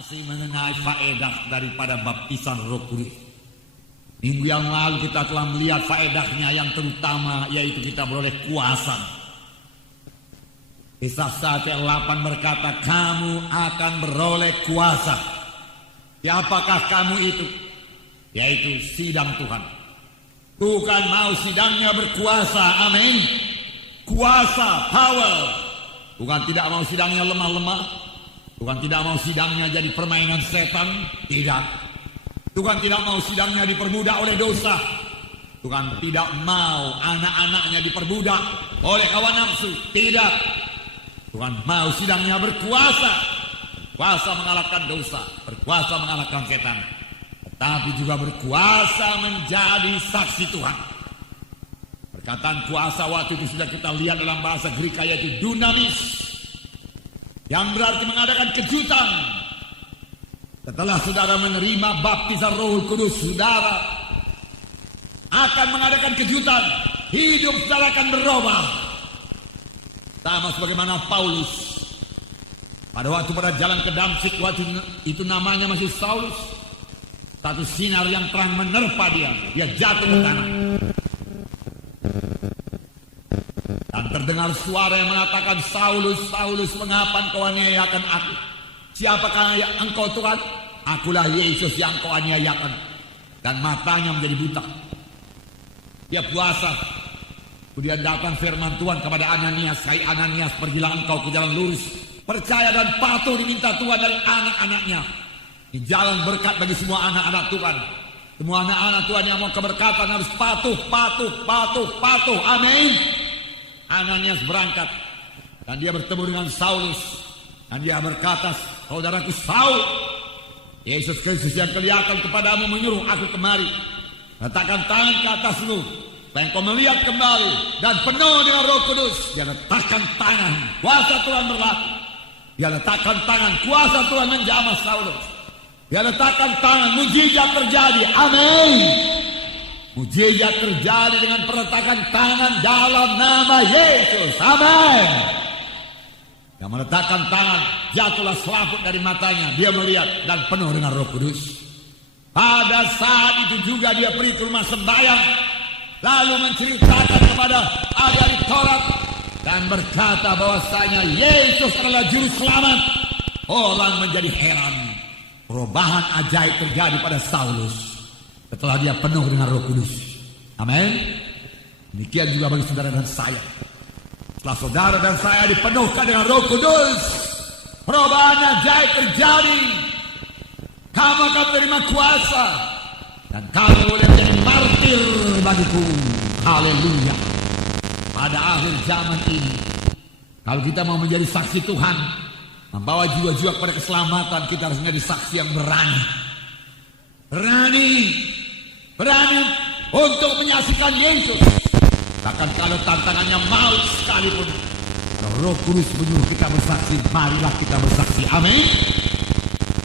Masih mengenai faedah daripada baptisan Roh Kudus. Minggu yang lalu kita telah melihat faedahnya yang terutama, yaitu kita beroleh kuasa. Kisah 1:8 berkata, kamu akan beroleh kuasa. Siapakah kamu itu? Yaitu sidang Tuhan. Tuhan mau sidangnya berkuasa, amin. Kuasa, power. Tuhan tidak mau sidangnya lemah-lemah. Tuhan tidak mau sidangnya jadi permainan setan. Tidak. Tuhan tidak mau sidangnya diperbudak oleh dosa. Tuhan tidak mau anak-anaknya diperbudak oleh hawa nafsu. Tidak. Tuhan mau sidangnya berkuasa. Berkuasa mengalahkan dosa. Berkuasa mengalahkan setan. Tetapi juga berkuasa menjadi saksi Tuhan. Perkataan kuasa waktu itu sudah kita lihat dalam bahasa Greek, yaitu dunamis, yang berarti mengadakan kejutan. Setelah saudara menerima baptisan Roh Kudus, saudara akan mengadakan kejutan. Hidup saudara akan berubah. Sama sebagaimana Paulus pada waktu pada jalan ke Damsyik, waktu itu namanya masih Saulus. Satu sinar yang terang menerpa dia. Dia jatuh ke tanah. Dan terdengar suara yang mengatakan, Saulus, Saulus, mengapa engkau aniayakan aku? Siapakah engkau Tuhan? Akulah Yesus yang engkau aniayakan. Dan matanya menjadi buta. Dia puasa. Kemudian datang firman Tuhan kepada Ananias, hai Ananias, pergilah engkau ke jalan lurus, percaya dan patuh diminta Tuhan dari anak-anaknya. Di jalan berkat bagi semua anak-anak Tuhan. Semua anak-anak Tuhan yang mau keberkatan harus patuh, patuh, patuh, patuh. Amin. Ananias berangkat dan dia bertemu dengan Saulus, dan dia berkata, saudaraku Saul, Yesus Kristus yang kelihatan kepadamu menyuruh aku kemari. Letakkan tangan ke atasmu, supaya engkau melihat kembali dan penuh dengan Roh Kudus. Dia letakkan tangan, kuasa Tuhan berlaku. Dia letakkan tangan, kuasa Tuhan menjamah Saulus. Dia letakkan tangan, mujizat terjadi. Amin. Mujizat terjadi dengan perletakan tangan dalam nama Yesus. Amin. Yang meletakkan tangan, jatuhlah selaput dari matanya. Dia melihat dan penuh dengan Roh Kudus. Pada saat itu juga dia pergi ke rumah sembahyang, lalu menceritakan kepada ahli Taurat dan berkata bahwasanya Yesus adalah juru selamat. Orang menjadi heran. Perubahan ajaib terjadi pada Saulus setelah dia penuh dengan Roh Kudus. Amin. Demikian juga bagi saudara dan saya. Setelah saudara dan saya dipenuhkan dengan Roh Kudus, perubahan ajaib terjadi. Kamu akan menerima kuasa dan kamu boleh menjadi martir bagiku. Haleluya. Pada akhir zaman ini, kalau kita mau menjadi saksi Tuhan, membawa jiwa-jiwa kepada keselamatan, kita harus menjadi saksi yang berani. Berani untuk menyaksikan Yesus. Bahkan kalau tantangannya maut sekalipun, kalau Roh Kudus menyuruh kita bersaksi, marilah kita bersaksi. Amin.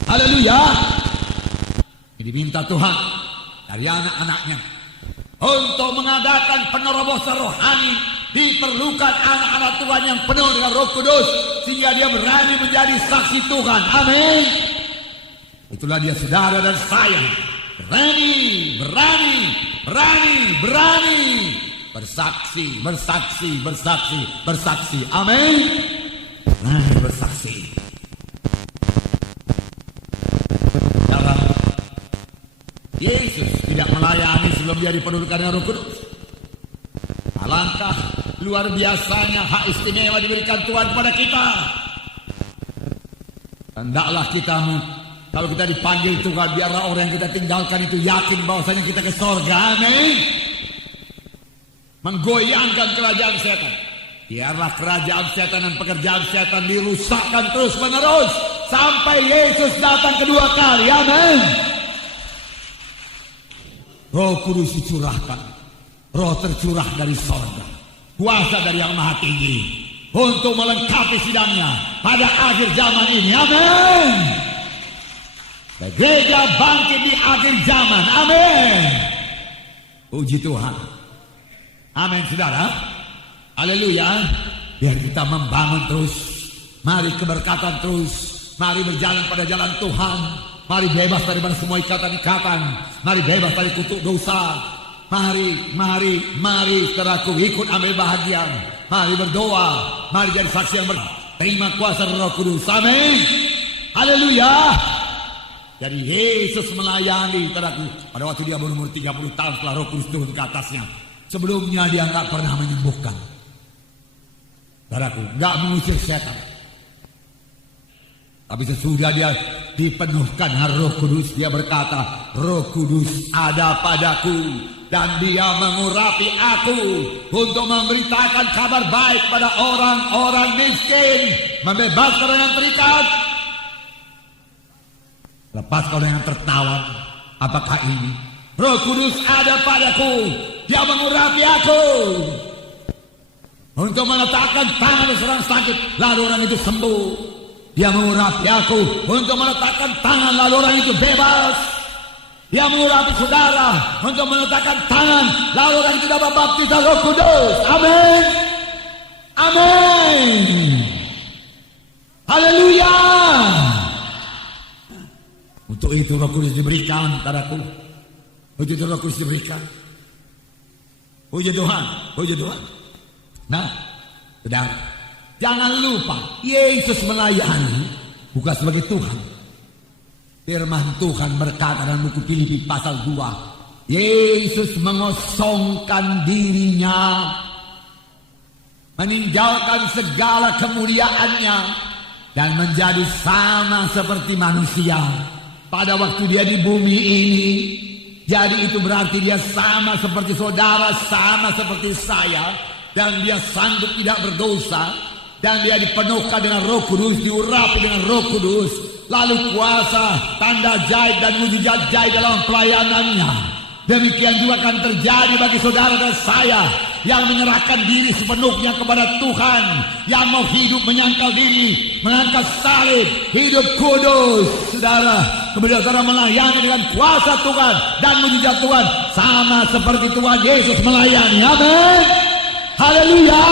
Haleluya. Ini diminta Tuhan dari anak-anaknya untuk mengadakan penerobosan rohani. Diperlukan anak-anak Tuhan yang penuh dengan Roh Kudus, sehingga dia berani menjadi saksi Tuhan. Amin. Itulah dia saudara dan saya. Berani bersaksi. Amin. Berani bersaksi. Dalam Yesus tidak melayani sebelum dia dipenuhkan dengan Roh Kudus. Alangkah luar biasanya hak istimewa diberikan Tuhan kepada kita. Hendaklah kita, kalau kita dipanggil Tuhan, biarlah orang yang kita tinggalkan itu yakin bahwasanya kita ke sorga. Amin. Menggoyangkan kerajaan setan. Biarlah kerajaan setan dan pekerjaan setan dirusakkan terus menerus sampai Yesus datang kedua kali. Amin. Roh Kudus dicurahkan. Roh tercurah dari sorga, kuasa dari Yang Maha Tinggi untuk melengkapi sidangnya pada akhir zaman ini. Amin. Gereja bangkit di akhir zaman. Amin. Puji Tuhan. Amin saudara. Haleluya. Biar kita membangun terus. Mari keberkatan terus. Mari berjalan pada jalan Tuhan. Mari bebas daripada semua ikatan-ikatan. Mari bebas dari kutuk dosa. Mari saudaraku, ikut ambil bahagian. Mari berdoa. Mari jadi saksi yang terima kuasa Roh Kudus. Amin. Haleluya. Jadi Yesus melayani saudaraku. Pada waktu dia berumur 30 tahun setelah Roh Kudus turun ke atasnya. Sebelumnya dia nggak pernah menyembuhkan. Saudaraku, nggak mengusir setan. Tapi sesudah dia dipenuhkan Roh Kudus, dia berkata, Roh Kudus ada padaku dan dia mengurapi aku untuk memberitakan kabar baik pada orang-orang miskin, membebaskan orang yang terikat, lepaskan orang yang tertawan. Apakah ini? Roh Kudus ada padaku, dia mengurapi aku untuk meletakkan tangan seorang sakit, lalu orang itu sembuh. Dia mengurapi aku untuk meletakkan tangan, lalu orang itu bebas. Dia mengurapi saudara untuk meletakkan tangan, lalu orang itu dapat baptisan Roh Kudus. Amin. Amin. Haleluya. Untuk itu Roh Kudus diberikan padaku. Untuk itu Roh Kudus diberikan. Puji Tuhan, puji Tuhan. Nah, saudara, jangan lupa, Yesus melayani bukan sebagai Tuhan. Firman Tuhan berkata dalam buku Filipi pasal 2, Yesus mengosongkan dirinya, meninggalkan segala kemuliaannya, dan menjadi sama seperti manusia. Pada waktu dia di bumi ini, jadi itu berarti dia sama seperti saudara, sama seperti saya, dan dia sanggup tidak berdosa. Dan dia dipenuhkan dengan Roh Kudus, diurapi dengan Roh Kudus. Lalu kuasa, tanda ajaib dan mujizat ajaib dalam pelayanannya. Demikian juga akan terjadi bagi saudara dan saya yang menyerahkan diri sepenuhnya kepada Tuhan, yang mau hidup menyangkal diri, mengangkat salib, hidup kudus. Saudara, kemudian saudara melayani dengan kuasa Tuhan dan mujizat Tuhan, sama seperti Tuhan Yesus melayani. Amin. Haleluya.